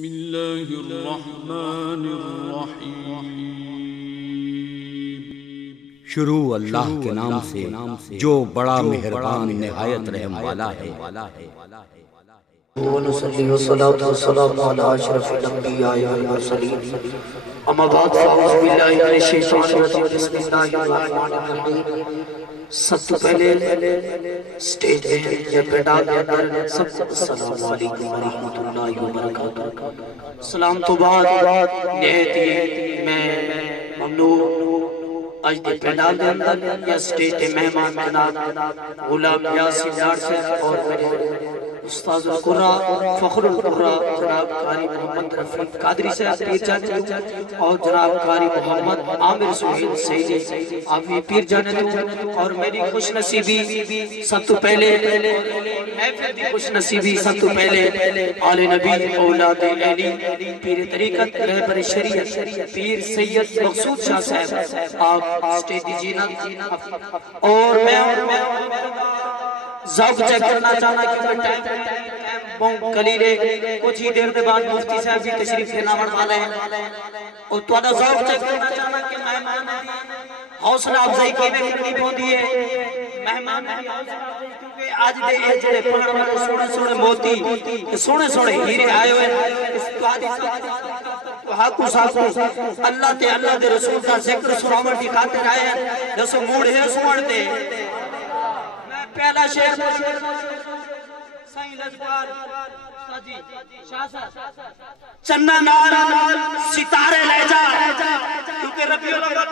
بسم اللہ الرحمن الرحیم۔ شروع اللہ کے نام سے جو بڑا مہربان نہایت رحم والا ہے۔ ونصلي والصلاة والسلام على أشرف الأنبياء والمرسلين أما بعد فأعوذ بالله من الشيطان الرجيم بسم الله الرحمن الرحيم۔ سب تو پہلے سٹیج میں یا پیڈال کے اندر سب کو السلام علیکم ورحمۃ اللہ وبرکاتہ۔ سلام تو بعد نہایت ہی میں ممنون آج دے پیڈال کے اندر یا سٹیج کے مہمان جناب غلام یاسین ڈار سے اور میرے استاذ القرآ فخر القرآ جناب قاری محمد رفیق قادری صاحب پیر جانے دوں اور جناب قاری محمد عامر سہیل سیدی آپ بھی پیر جانے دوں، اور میری خوش نصیبی سب تو پہلے محفل دی خوش نصیبی سب تو پہلے آل نبی اولاد علی پیر طریقت رہبر شریعت پیر سید مقصود شاہ صاحب آپ سٹیج دیجیے نا، اور میں ذوق چیک کرنا چاہنا کیونکہ ٹائم بہت قلیل ہے، کچھ ہی دیر کے بعد مفتی صاحب بھی تشریف کے نامن والے ہیں، اور تو ذوق چیک کرنا چاہنا کہ مہمان حوصلہ افزائی کی میں کرنی پوندی ہے، مہمان کیونکہ آج دے جڑے پڑھن والے سونے سونے موتی سونے سونے ہیرے آئے ہوئے حاکو ساکو اللہ تے اللہ دے رسول کا ذکر سناون کی خاطر آئے ہیں، جسو موڑ ہے سوڑ دے پہلا شعر سائیں لجپال چنہ نال ستارے لے جا، کیونکہ ربیع الاول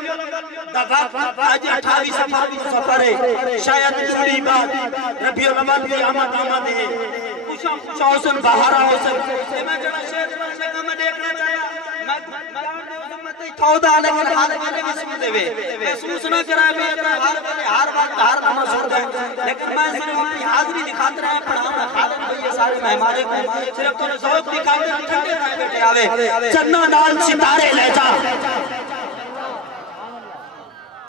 دفعہ آج 28 سفر ہے، شاید جوڑی بات ربیع الاول کی آمد ہے، خوشا حسن بہارا حسن میں جڑا شعر میں دیکھنا چاہیا تھوڑا لیکن حال والے بھی سن دے محسوس نہ کرائے میں ہر وقت ہر نماز سن دے، لیکن میں صرف اپنی حاضری دکھاتے رہے پڑھاؤں خالد بھائی یہ سارے مہمانے کو صرف تو ذوق دکھاتے رہے ٹھنڈے رہے بیٹھے آوے چنہ نال ستارے لے جا،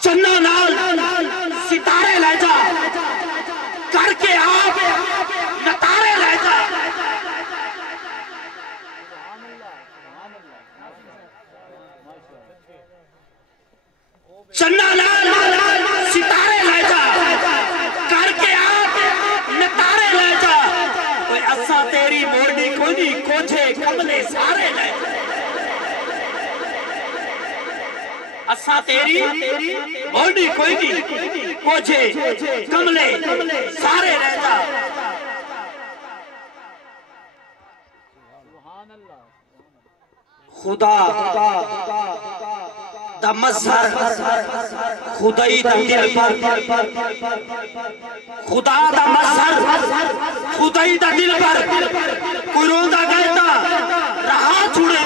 چنہ نال ستارے لے جا کر کے آپ نتارے لے جا، چنہ نال ستارے لے جا کر کے آپ نتارے لے جا، کوئی اسا تیری موڑی کوئی نہیں کوجھے کملے سارے لے جا، اسا تیری موڑی کوئی نہیں کوجھے کملے سارے لے جا، خدا دا مظہر خدائی دا دل پر، خدا دا مظہر خدائی دا دل پر، کوئی روندہ گئتا رہا چھوڑے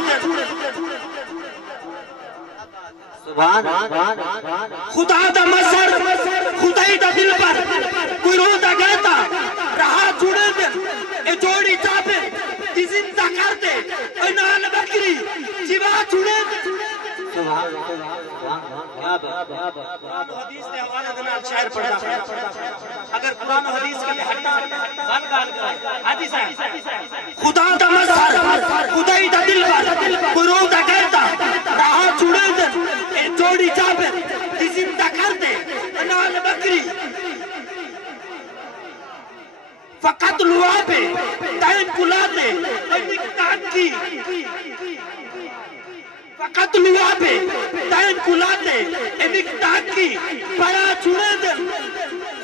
سبحان خدا دا مظہر خدائی دا دل پر، کوئی روندہ گئتا رہا چھوڑے دے، اے جوڑی چاپے دی زندہ کر دے، اے نال بکری جیوہ چھوڑے دے، حدیث نے حوالہ دنال شاعر پڑھا اگر قرآن و حدیث کے لئے ہٹا غن گال کرائے حدیث ہے خدا دا مظہر خدای دا دل پر کوئی رو دا کہتا رہا چھوڑے دے، اے جوڑی جابر دی زندہ کر دے، نال بکری فقط لوا پہ تائن کلا دے، اے نکتان کی فقط لوا پہ تائن کلا دے، ایک تاکی پیا چھوڑے دے،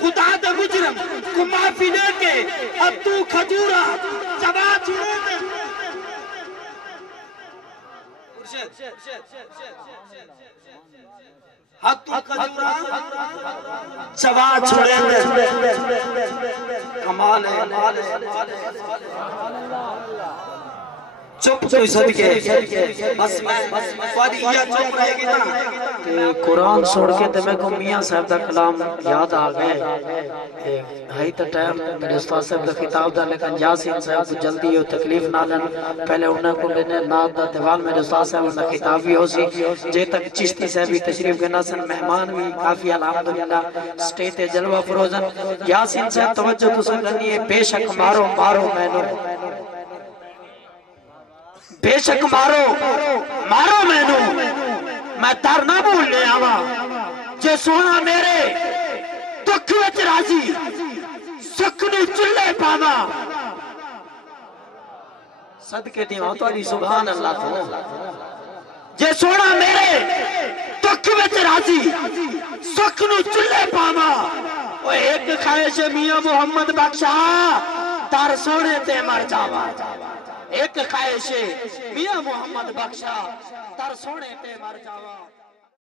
خدا دے مجرم کو معافی دے کے اب تو کھجورا چبا چھوڑے دے، اب تو کھجورا چبا چھوڑے دے، کمال ہے چپ کوئی صدقے بس فادی یہ چپ رہے گی نا کہ قرآن سوڑ کے دمیں کو میاں صاحب دا کلام یاد آگئے ہائی تا ٹائم میرے استاد صاحب دا خطاب دا لیکن یاسین صاحب کو جلدی ہو تکلیف نہ لن پہلے انہیں کو لینے ناد دا دیوال میرے استاد صاحب دا خطاب بھی ہو سی جے تک چشتی صاحب بھی تشریف کے ناسن مہمان بھی کافی الحمدللہ سٹیٹ جلوہ فروزن یاسین صاحب توجہ تو سنگنی ہے بے شک مارو مارو میں نو بے شک مارو مارو مینو میں در نہ بھولنے آوا جے سونا میرے دکھ وچ راضی سکھ نو چلے پاوا صدقے دیواں تہاڈی سبحان اللہ تو جے سونا میرے دکھ وچ راضی سکھ نو چلے پاوا او ایک خواہش میاں محمد بخشا تر سونے تے مر جاوا ایک خواہش میاں محمد بخشا تر سونے تے مر جاوا